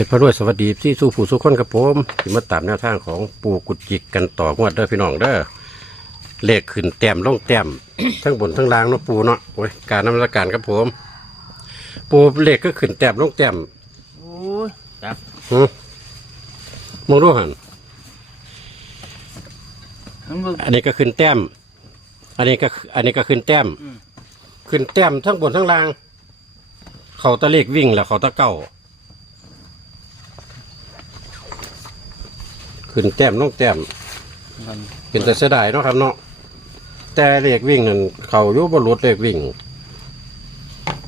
เพชรพระรวยสวัสดีที่สู้ผู้สู้คนกับผมที่มาตามแนวทางของปูกุดจิกกันต่องวดเด้อพี่น้องเด้อเลขขึ้นแต้มลงแต้ม ทั้งบนทั้งล่างเนาะปูเนาะโอ้ยการนำราการครับผม ปูเลขก็ขึ้นแต้มลงแต้มโอ้ยจับหึมองดูหันมันบ่ อันนี้ก็ขึ้นแต้ม อันนี้ก็อันนี้ก็ขึ้นแต้ม อืม ขึ้นแต้มทั้งบนทั้งล่าง เขาตะเลขวิ่งแล้วเขาตะเก้า ขึ้นแต้มลงแต้มมันเป็นแต่เสียดายเนาะครับเนาะแต่เลขวิ่งนั่นเขาอยู่บนรถเลขวิ่ง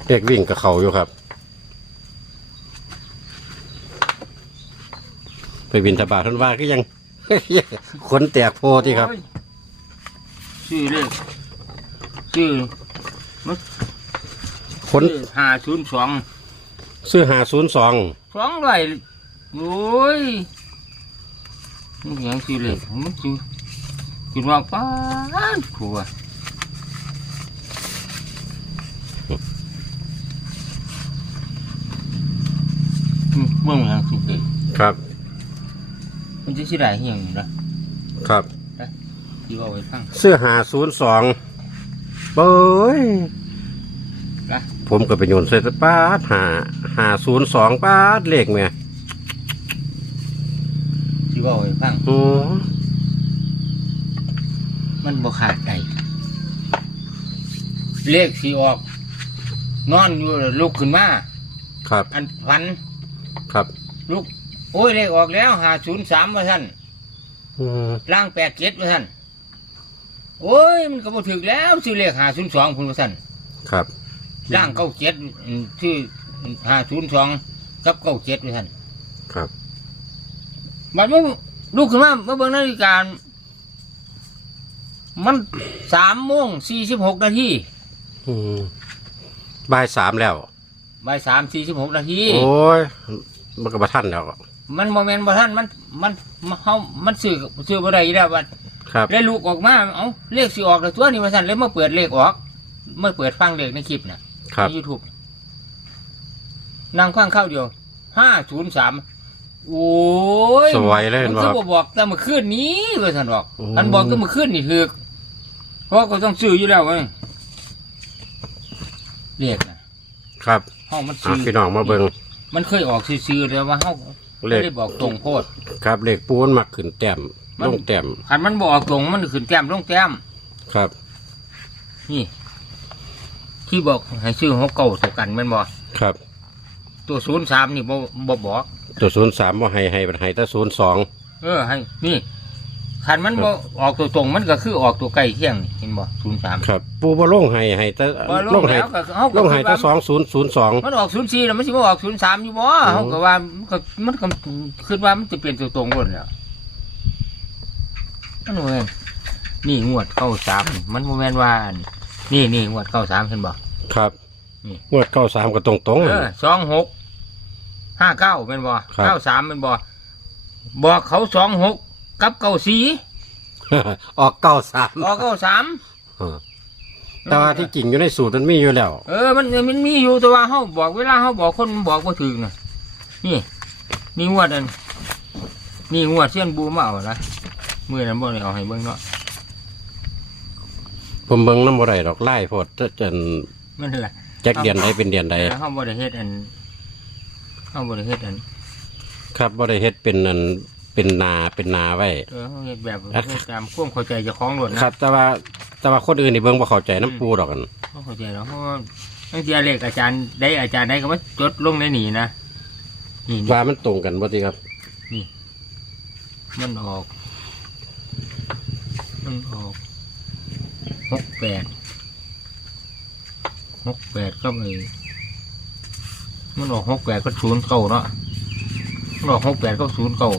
เลขวิ่งกับเขาอยู่ครับ ไปบินทบาทท่านว่าก็ยังขนแตกโพที่ครับโอ้ยชื่อเลขชื่อขนห้าศูนย์สองซื้อหาศูนย์สองสองร้อยโอ้ย มันยังชื่อเลขมันชื่อคิดว่าป้านขัวอืมเมื่อไงสุดเลยครับ มันจะชื่ออะไรเฮียงอยู่นะครับที่ว่าไว้ฟังซื้อหาศูนย์สองเบ้ยนะผมก็ไปโยนใส่ตะปาดหาหาศูนย์สองปาดเลขเมีย ที่ว่าไว้ฟัง โอ้มันบ่ขาดใจเลขสีออก นอนอยู่แล้วลุกขึ้นมา ครับ อันฝันครับลุก โอ้ยเลขออกแล้วหาศูนย์สามว่าท่านอืมล่างแปดเจ็ดว่าท่านโอ้ยมันก็บ่ถึกแล้วชื่อเลขหาศูนย์สองคุณว่าท่านครับล่างเก้าเจ็ดชื่อหาศูนย์สองกับเก้าเจ็ดว่าท่านครับบัดมัน ลุกขึ้นมาเมื่อเบิ่งนาฬิกามันสามโมงสี่สิบหกนาทีอืมบ่ายสามแล้ว บ่ายสามสี่สิบหกนาทีโอ้ย มันก็บะท่านแล้วมันโมเมนต์บ่ท่านมันมัน มันเฮามันซื้อซื้อบ่ได้อยู่แล้วบัดครับเลยลูกออกมาเอ้าเลขสิออกแล้วตัวนี้ว่าท่านเลยมาเปิดเลขออกมาเปิดฟังเลขในคลิปน่ะครับใน YouTube นั่งฟังเข้าเดียวห้าศูนย์สาม โอ้ยสวยเลยเห็นมันบ่คืคอรับบ่บอกแต่เมื่อคืนนี้ว่าท่านบอกอืมอันบอกก็เมื่อคืนนี่ถูกเพราะก็ต้องซื้ออยู่แล้วเว้ยเลขน่ะครับเฮามันอะซื้อพี่น้องมาเบิงมันเคยออกซื้อๆแต่ว่าเฮาเลไม่ขได้บอกตรงโพด ครับเลขปูนมักขึ้นแต้มมัน ลงแต้มคันมันบอกตรงมันขึ้นแก้มลงแก้มครับ นี่ที่บอกให้ซื้อหัวเก่าเท่ากันแมันบอกครับ ตัวศูนย์สามนี่บ่บ่บอกตัวศูนย์สามว่าให้ให้เป็นให้แต่ศูนย์สองเออให้นี่คันมันบ่ออกตัวตรงมันก็คือออกตัวใกล้เคียงนี่เห็นบ่ศูนย์สามครับ ปูบ่ลงให้ให้แต่บ่ลลงงให้แล้วก็เฮาลก็งให้คิดแต่ว่าสองศูนย์ศูนย์สองมันออกศูนย์สี่แล้วมันสิบ่ออกศูนย์สามอยู่บ่เฮาก็ว่ามันก็มันก็คิดว่ามันจะเปลี่ยนตัวตรงหมดแล้วนั่นเว้ยนี่งวดเข้าสามมันบ่แม่นว่าอันนี่นี่งวดเข้าสามเห็นบ่ครับ นี่งวดเก้าสามก็ตรงตรงๆเอนั่นอสองหกห้าเก้าเป็นบ่ครับ เก้าสามเป็นบ่บอกเขาสองหกกับเก้าสี่ออกเก้าสามออกเก้าสามแต่ว่าที่จริงอยู่ในสูตรมันมีอยู่แล้ว เออมันมันมีอยู่แต่ว่าเขาบอกเวลาเขาบอกคนมันบอกว่าถึงนะนี่ นี่งวดอันนี่งวดเส้ยนบูมาเอาละมือนั้นบ่ได้เอาให้เบิ่งเนาะผมเบิ่งน้ำบ่ได้ดอกไล่โพดจะจนมันนั่นแหละแจ็คเดียนใดเป็นเดียนใดเขาบ่ได้เฮ็ดอันเขาบ่ได้เฮ็ดอันครับบ่ได้เฮ็ดเป็นอันเป็นนาเป็นนาไว้ เออเขาเฮ็ดแบบอะเฮ็ดตามความเข้าใจเจ้าของรถนะครับ แต่ว่าแต่ว่าคนอื่นนี่เบิ่งบ่เข้าใจน้ำปูดอกกันเขาเข้าใจแล้วเพราะว่าบางทีเลขอาจารย์ได้อาจารย์ได้ก็มาจดลงในนี่นะนี่นี่ว่ามันตรงกันบ่ติครับ มันออก มันออกหกแปด หกแปดก็ไปมันออกหกแปดก็ศูนย์เก้าเนาะมันออกหกแปดก็ศูนย์เก้า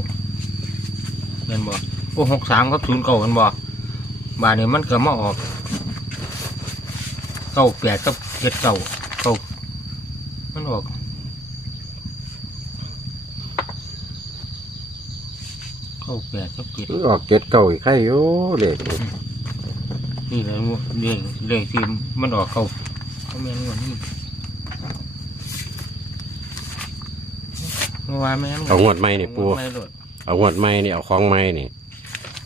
เห็นบ่โอ้หกสามก็ศูนย์เก้าเห็นบ่บาทนี้มันก็มาออกเก้าแปดก็เจ็ดเก้าเก้ามันออกเก้าแปดก็เจ็ดออกเจ็ดเก้าอีกใครอยู่เลขนี่นี่แหละเรื่องเรื่องที่มันออกเขา เขาแม่นวันนี้งเมื่อวานแม่นเอางวดใหม่นี่ปู ไม่โดดเอางวดใหม่นี่ เอาของใหม่นี่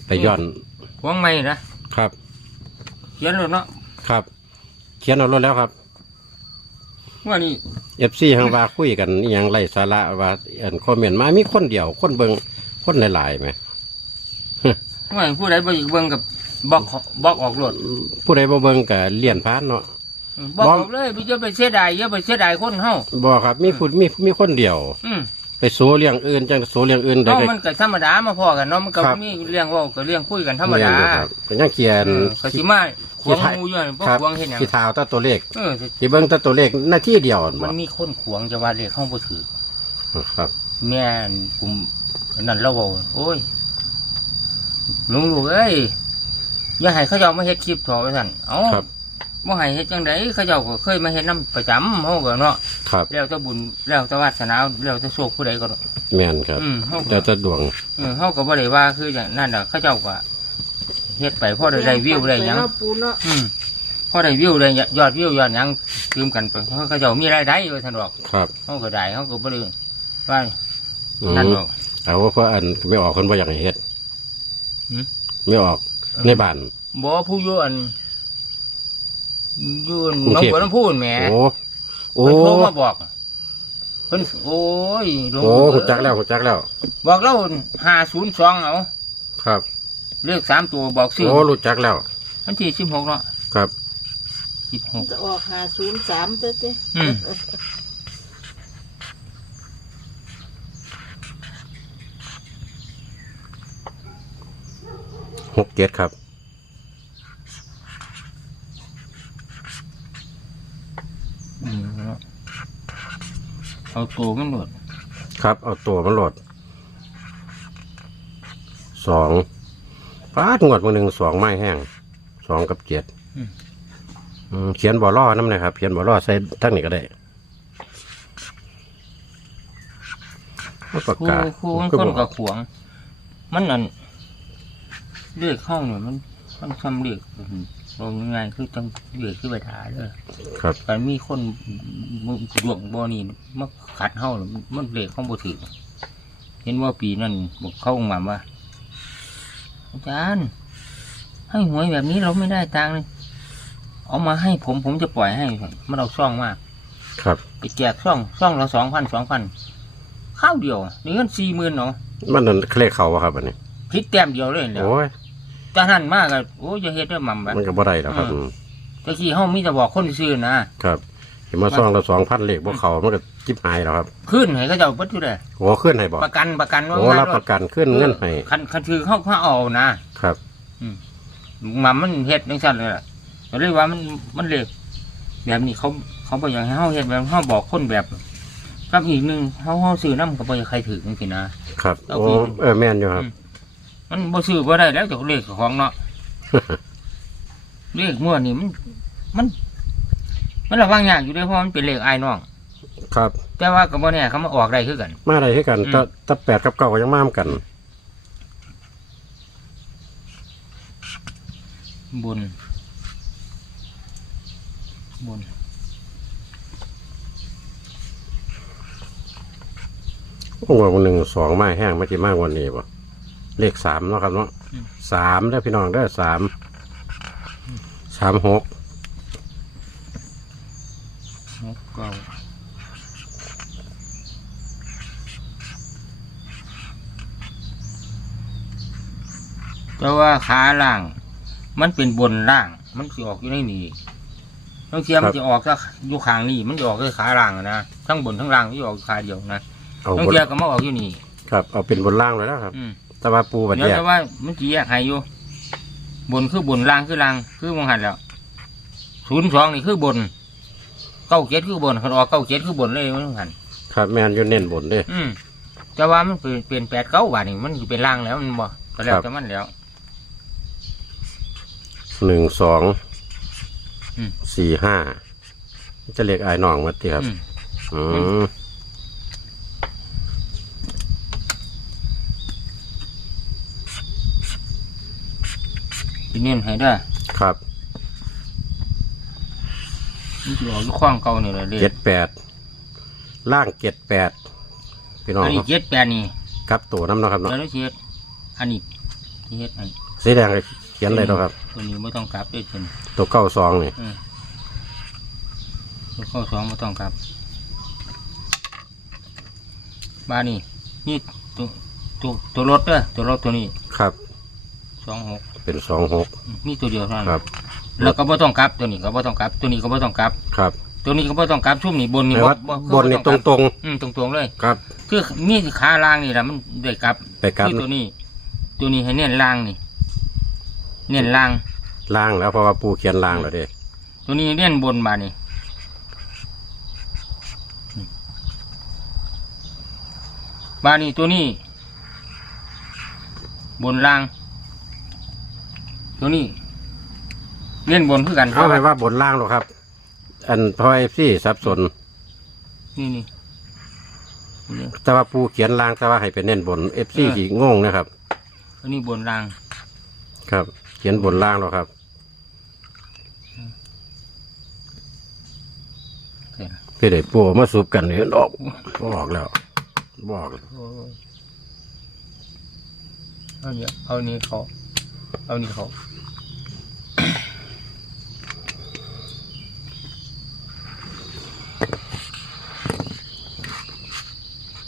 ไปย้อนหวงไม่นะครับ เขียนรถเนาะครับ เขียนเอารถแล้วครับว่านี่เอฟซีทางว่าคุยกันอหยังไรสาระว่าอันคอมเมนต์มามีคนเดียว คนเบิงคนหลายๆไหมว่าผู้ใดบ่อยากเบิ่งกับบล็อกบล็อกออกรถผู้ใดบ่เบิงก็เลี่ยนพานเนาะ บล็อกบ่ออกเลยอย่าไปเสียดายอย่าไปเสียดายคนเฮาบ่ครับมีผู้มีมีคนเดียว อืมไปโซเลี้ยงอื่นจังโซเลี้ยงอื่นได้เฮาก็มันก็ธรรมดามาพอกันเนาะมันก็ครับ มีเรื่องเว้าก็เรื่องคุยกันธรรมดาเลี้ยงอยู่ครับก็ยังเขียนเออก็สิมาขวางหมูอยู่นั่นบ่ครับขวางเฮ็ดหยังที่เท้าแตัตัวเลขเออที่เบิ่งแตัตัวเลขหน้าที่เดียวมับ่นมีคนขวางจะว่าเลขเฮาบ่ถือ ครับ แม่นกลุ่มอันนั้นเราบอกโอ้ยลุงลูกเอ้ยอย่าให้เขาเจ้ามาเฮ็ดคลิปถอไปสั่นเอ้าครับ บ่ให้เฮ็ดจังไดเขาเจ้าก็เคยมาเฮ็ดนํประจำเฮาก็เนาะครับแล้วแต่บุญแล้วแต่วาสนาแล้วแต่โชคผู้ใดก็แม่นครับอืมเฮาก็แล้วแต่ดวง เออเฮาก็บ่ได้ว่าคืออย่างนั้นน่ะเขาเจ้าก็เฮ็ดไปพอได้ได้วิวได้หยังเนาะปูเนาะอืมพอได้วิวได้ยอดวิวยอดหยังคืมกันไปเขาเจ้ามีรายได้ว่าซั่นดอกครับเฮาก็ได้เฮาก็บ่ได้ว่าอืนั่นมดอก เอาว่าเพราะอันไม่ออกคนบ่อยากให้เฮ็ดหืม ไม่ออกในบ้านบ่ผู้อยู่อัน อยู่อันกรุงหน้องเทพบัวลำพูนแหมโอ้โอ้เพิ่นโทรมาบอกเพิ่นโอ้ยหลวงโอ้ปู่หูจักแล้วหูจักแล้ว บอกเรา502เอาครับเลขสามตัวบอกซื้อโอ้รู้จักแล้ววันที่16เนาะครับ16จะออกหาศูนย์สามเต้เต้อืม หกเจ็ดครับ อืมเนาะเอาตัวมันโดดครับ เอาตัวมันโหลดสองฟาดงวดมือหนึ่งสองไม้แห้งสองกับเจ็ดอืมเขียนบ่อล่อน้ำนะครับ เขียนบ่อล่อใส่ทั้งนี้ก็ได้เอาปากครูกาครูมันก็คนบกัอบกขวาง มันอันเลือกเข้าเนี่ยมันมันซ้ำเลือก ลงยังไงคือจังเลือกขึ้นไปถ่ายเลยครับการมีคนมือดวงบ่อนี่มาขัดเฮาน่ะมันมันเลือกเข้าบ่ถือเห็นว่าปีนั้นบอกเข้ามาว่าอาจารย์ให้หวยแบบนี้เราไม่ได้ตังค์เลยเอามาให้ผมผมจะปล่อยให้มันเอาซ่องมาก ครับไปแจกซ่องซ่องละสองพันสองพันข้าวเดียวนี่เงินสี่หมื่นเนาะมันนั่นเคลขเขาอะครับอันนี้พลิกแต้มเดียวเลยเดี๋ยวโอ้ย จะหันมากอะโอ้ยจะเฮ็ดได้หม่ำแบบมันก็บ่ได้แล้วครับอืมตะกี้เฮามีแต่บอกคนซื้อนะครับเห็นมาซ่องละสองพันเลขบ่เขามันก็จิบหายแล้วครับขึ้นให้เขาเจ้าเบิดอยู่เลยโอ้ขึ้นให้บอกประกันประกันว่าโอ้ง่ายรับประกันขึ้นเงินให้คันคันคือเขาเขาเอานะครับ หม่ำมันเฮ็ดจังซั่นเลยล่ะก็เลยว่ามันมันเล็กแบบนี้เขาเขาบ่อยากให้เฮาเฮ็ดแบบเฮาบอกคนแบบกับอีกหนึงเฮาเฮาซื้อนำก็บ่อยากใครถือจังซี่นะ ครับเอาโอ้คืนเออแม่นอยู่ครับ อืม มันบ่ซื้อบ่ได้แล้วจากเลขของเนาะ เลขมั่วนี่มัน มัน มันระวังยากอยู่เด้วยเพราะมันเป็นเลขอ้ายน้อง ครับ แต่ว่าก็บ่แน่เขามาออกได้คือกัน มาได้ให้กันอืม ถ้าถ้าแปดกับเก้าก็ยังมาเหมือนกัน บุญบุญงวดวันหนึ่งสองไม้แห้งไม่จีมากกวันนี้ป่ะ เลขสามเนาะครับเนาะสามได้อพี่น้องได้อสามสามหกหกเก้าแต่ว่าขาล่าง มันเป็นบนล่าง มันสิออกอยู่ในนี่ต้องเทียมมันจะออกซะอยู่ข้างนี่มันจะออกแค่ขาล่างอะนะทั้งบนทั้งล่างมันจะออกขาเดียวนะเอาต้องบนเทียมก็มาออกอยู่นี่ ครับเอาเป็นบนล่างเลยนะครับ อืม แต่ว่าปูบัดเดี๋ยวแยกแต่ว่ามันจีแยกให้อยู่บนคือบนล่างคือล่างคือมองหันแล้วศูนย์สองนี่คือบนเก้าเจ็ดคือบนคันออกเก้าเจ็ดคือบนเลยมันหันครับแม่นอยู่เน้นบนเด้ออืมแต่ว่ามันเปลี่ยนเปลี่ยนแปดเก้าบาทนี่มันสิเป็นล่างแล้วมันบ่ก็แล้วครับ แต่มันแล้ว หนึ่งสองอืม สี่ห้าจะเลขอายน้องมาตีครับอืมอืม เน้นให้ได้อครับมันจะออกอยู่ข้างเก่านี่แหละเลยเจ็ดแปดล่างเจ็ดแปดพี่น้องอันนี้เนาะเจ็ดแปดนี่กลับตัวน้ำเนาะครับเนาะแล้วเจ็ดอันนี้ที่เฮ็ดให้สีแดงก็เขียนเลยเนาะครับตัวนี้ไม่ต้องกลับด้วยคนตัวเก้าซองนี่ตัวข้อสองไม่ต้องกลับบ้านนี่นี่ตัวตัวตัวรถเด้อตัวรถตัวนี้ครับสองหก เป็นสองหกนี่ตัวเดียวเท่านั้นครับ แล้วก็ไม่ต้องกลับ ตัวนี้ก็ไม่ต้องกลับ ตัวนี้ก็ไม่ต้องกลับ ครับ ตัวนี้ก็ไม่ต้องกลับชุ่มนี่บนนี่แปลว่าบ่บนนี่ตรงตรงอืมตรงตรงๆเลย ๆครับ คือมีขาล่างนี่แหละมันได้กลับไปกลับ คือตัวนี้ ตัวนี้ให้เน้นล่างนี่ เน้นล่าง ล่างแล้วเพราะว่าปูเขียนล่างแล้วเด้ตัวนี้เน้นบนบานี่บานี่ตัวนี้ บนล่าง ตัวนี้เน้นบนคือกันเอาให้ว่าบนล่างหรอกครับ อันเพราะเอฟซีสับสนนี่นี่นี่แต่ว่าปูเขียนล่างแต่ว่าให้เป็นเน้นบนเอฟซีเออสีงงนะครับ ตัวนี้บนล่าง ครับ เขียนบนล่างแล้วครับเสร็จพี่เด็ปูมาสูบกันเนี่ยออกออกแล้ว บอกเอาเนี้ยเอานี้เขา เอานี้เขา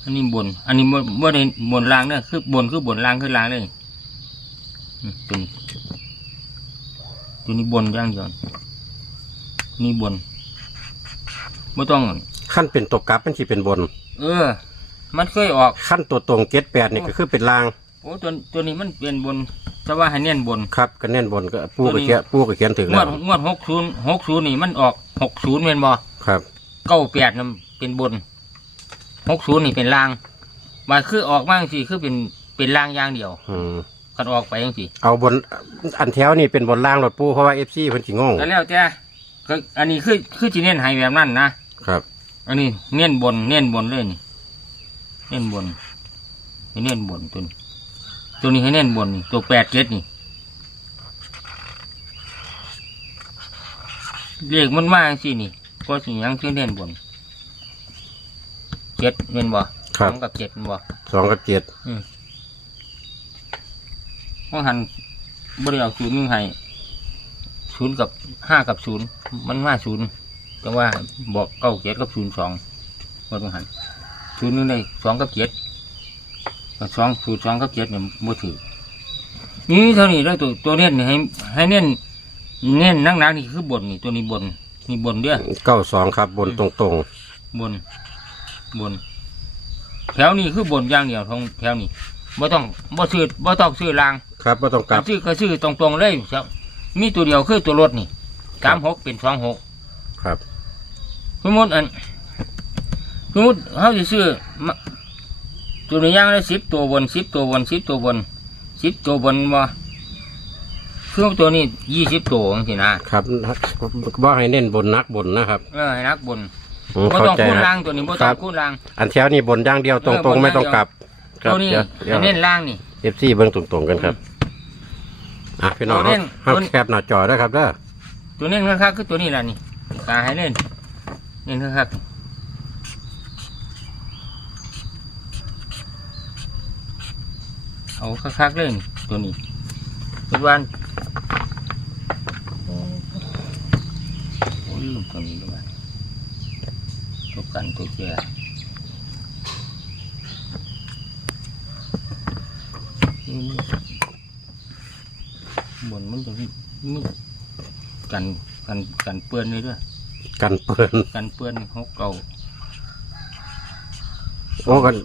อันนี้บน อันนี้บ่บ่ได้บนล่างเนี่ยคือบนคือบนล่างคือล่างเลยอืมตัวนี้ตัวนี้บนอย่างเดียวนี่บนไม่ต้องขั้นเป็นตัวกลับมันที่เป็นบน เออ มันเคยออกขั้นตัวตรงเจ็ดแปดนี่ก็คือเป็นล่างโอ้ตัวตัวนี้มันเป็นบน แต่ว่าให้เน้นบน ครับก็เน้นบนก็ปูตัวก็นี้เขียนปูก็เขียนถึงงแล้ววดงวดหกศูนย์หกศูนย์นี่มันออกหกศูนย์เป็นบ่ครับเก้าแปดนั่นเป็นบนหกศูนย์นี่เป็นล่างมาคือออกมาสิคือเป็นเป็นล่างอย่างเดียวอืมกันออกไปยังสิเอาบนอันแถวนี่เป็นบนล่างรถปูเพราะว่าเอฟซีเพิ่นสิงงแล้วแล้วแต่ก็อันนี้คือคือจีเน้นให้แบบนั้นนะ ครับอันนี้เน้นบนเน้นบนเลยนี่เน้นบนให้เน้นบนตัวนี้ ตัวนี้ให้เน้นบนนี่ตัวแปดเจ็ดนี่เลขมันมาสินี่ ก็สิยังคือเน้นบนเจ็ดเห็นบ่ครับสองกับเจ็ดเห็นบ่สองกับเจ็ดว่าหันบริเอาศูนย์หนึ่งให้ศูนย์กับห้ากับศูนย์มันมาศูนย์แต่ว่าบอกเก้าเจ็ดกับศูนย์สองว่าหันศูนย์หนึงได้สองกับเจ็ดกับ สองศูนย์สองกับเจ็ดเนี่ยบ่ถือนี่เท่านี้แล้วตัวตัวเน้นนี่ให้ให้เน้นเน้นนักหนักๆนี่คือบนนี่ตัวนี้บนนี่บนเด้อเก้าสองครับบนตรงตรงบน บน แถวนี้คือบนอย่างเดียวทงแถวนี้บ่ต้องบ่ซื้อบ่ต้องซื้อรางๆ ครับไม่ต้องกลับซื้อก็ซื้อตรงๆเลยครับมีตัวเดียวคือตัวรถนี่สามหกเป็นสองหก ครับ สมมติอันสมมติเขาจะซื้อมา ตัวนี้ย่างละสิบตัวบนสิบตัวบนสิบตัวบนสิบตัวบนบ่คือตัวนี้ยี่สิบตัวจังสินะครับว่าให้เน้นบนนักบนนะครับ เออให้นักบนอืมบ่เข้าต้องใจคูณนะล่างตัวนี้บ่คต้รัอบงคูณล่าง อันแถวนี่บนอย่างเดียวตรงเอตรงอบนไม่ต้องอย่างเดียวกลับครับตัวนี้เดี๋ยวเดี๋ยวให้เน้นล่างนี่เอฟซีเบิ้งตรงๆกันครับอะพี่น้องตัวเน้นห้ามตัวแคบหน้าจอด้วยครับเด้อตัวเน้นคักๆคือตัวนี้ล่ะนี่ตาให้เน้นเน้นคักๆ เอาคักๆเลยนี่ตัวนี้ทุกวันโอ้ยลืมตัวนี้ด้วยตัวกันตัวแก่นี่บนมันจะมีกันกันกันเปื้อนนี่ด้วย กันเปื้อนกันเปื้อนหกเก่าโอ้กัน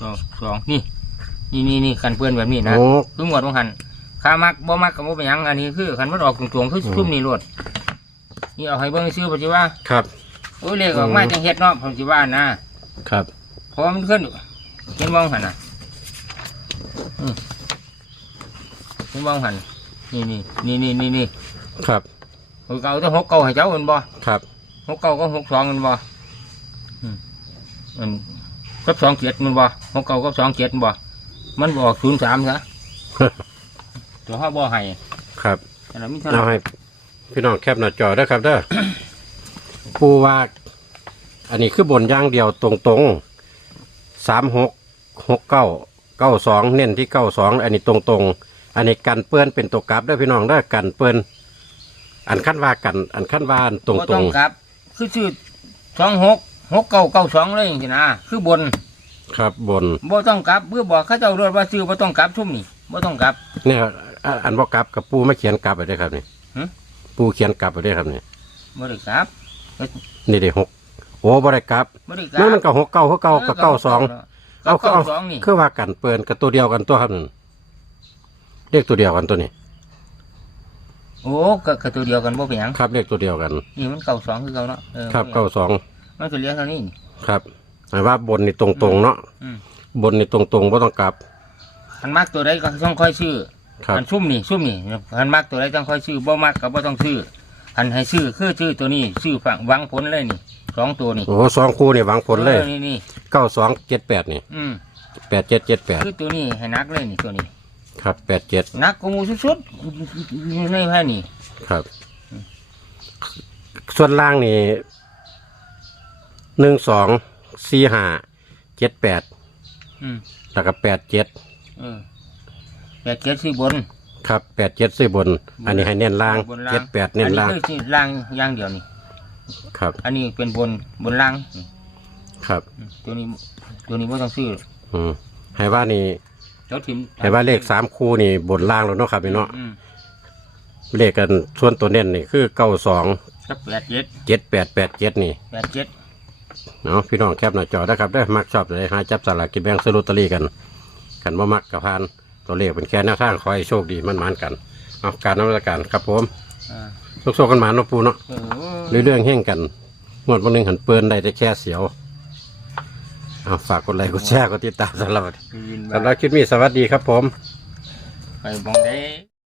สองสองนี่ นี่นี่นี่กันเปื้อนแบบนี้นะโอ้ คือหมวดของหันขามักบ่มักกับบ่เป็นหยังอันนี้คือขันมันออกตรงๆคือซุ่มนี่รวดนี่เอาให้เบิ่งซื้อปัจจุบันครับ โอ้ยเลขออกมาจังเฮ็ดเนาะปัจจุบันนะครับ เพราะว่ามันขึ้นเห็นมองหันน่ะอืมเห็นมองหันนี่นี่นี่นี่นี่นี่ครับเอาเก่าต้องหกเก่าให้เจ้าเห็นบ่ ครับ หกเก้าก็หกสองมันบ่อืมมันกับสองเจ็ดมันบ่หกเก้ากับสองเจ็ดมันบ่ มันบอกศูนย์สามซะ ตัวห้าบ่ให้ครับแต่เรามีเท่าเอาไหร่ให้พี่น้องแคบหน้าจอด้วยครับเด้อ ปูว่าอันนี้คือบนอย่างเดียวตรงๆสามหกหกเก้าเก้าสองเน้นที่เก้าสองอันนี้ตรงตรงๆอันนี้กันเปื้อนเป็นตัวกลับเด้อพี่น้องเด้อกันเปื้อนอันขั้นว่ากัน อันขั้นว่าอันตรงบ่ตรต้องงกลับ คือชื่อสองหกหกเก้าเก้าสองเลยอย่างนี้นะคือบน ครับบนบ่ต้องกลับเพื่อบอกเขาเจ้าด้วยว่าซื้อบ่ต้องกลับทุ่มนี่บ่ต้องกลับ เนี่ยอะอันว่ากลับกับปูมาเขียนกลับไปได้อครับนี่หึ ปูเขียนกลับไปได้อครับนี่บ่ได้กลับนี่เด้หกโอ้บ่ได้กลับบ่ได้กลันั่นมันก็หกเก้าหกเก้ากับเก้าสองเก้าเอาเอาสองนี่คือว่ากันเปินกับตัวเดียวกันตัวครับนั่นเลขตัวเดียวกันตัวนี้ โอ้ก็ก็ตัวเดียวกันบ่เป็นหยังครับเลขตัวเดียวกัน นี่มันเก้าสองคือเก่าเนาะออครับเก้าสองมันก็เหลี้ยงเท่านี้นี่ครับ หมายว่าบนนี่ตรงๆเนาะอืม บนนี่ตรงๆบ่ต้องกลับ คันมักตัวใดก็ต้องค่อยซื้อครับ คันซุ่มนี่ซุ่มนี่คันมักตัวใดต้องค่อยซื้อบ่มักก็บ่ต้องซื้อคันให้ซื้อคือซื้อตัวนี้ซื้อฝั่งหวังผลเลยนี่สองตัวนี่โอ้สองคู่นี่หวังผลเลยออนี่นี่เก้าสองเจ็ดแปดนี่อืมแปดเจ็ดเจ็ดแปดคือตัวนี้ให้นักเลยนี่ตัวนี้ครับแปดเจ็ดนักกูมูสุดๆในแค่นี้ครับ ส่วนล่างนี่หนึ่งสอง สี่ห้าเจ็ดแปดอืมแล้วก็แปดเจ็ดเออแปดเจ็ดสี่บน ครับแปดเจ็ดสี่บน อันนี้ให้เน้นล่างบนล่าง เจ็ดแปดเน้นล่างอัคือสิล่างอย่างเดียวนี่ ครับอันนี้เป็นบนบนล่างอืมครับ ตัวนี้ตัวนี้ไม่ต้องซื้ออืมให้ว่านี่เจ้าถิ่มให้ว่าเลขสามคู่นี่บนล่างแล้วเนาะครับพี่เนาะอืมเลขกันส่วนตัวเน้นนี่คือเก้าสองก็แปดเจ็ดเจ็ดแปดแปดเจ็ดนี่ แปดเจ็ด เนาะพี่น้องแคปหน้าจอได้ครับได้อมักชอบเลยหาจับสลากกินแบ่งซื้อลอตเตอรี่กันกันว่ามักกับพานตัวเลขเป็นแค่แนวทางขอให้โชคดีมันมันๆกันเอาการนมัสการครับผมอ่าลูกโซกันหมานเนาะปูเนาะเออเรื่องๆแห่งกันงวดวันหนึ่งหันเปินได้แต่แค่เสียวเอาฝากกดไลค์กดแชร์กดติดตามสำหรับยินสำหรับคลิปนี้สวัสดีครับผมไปมองได้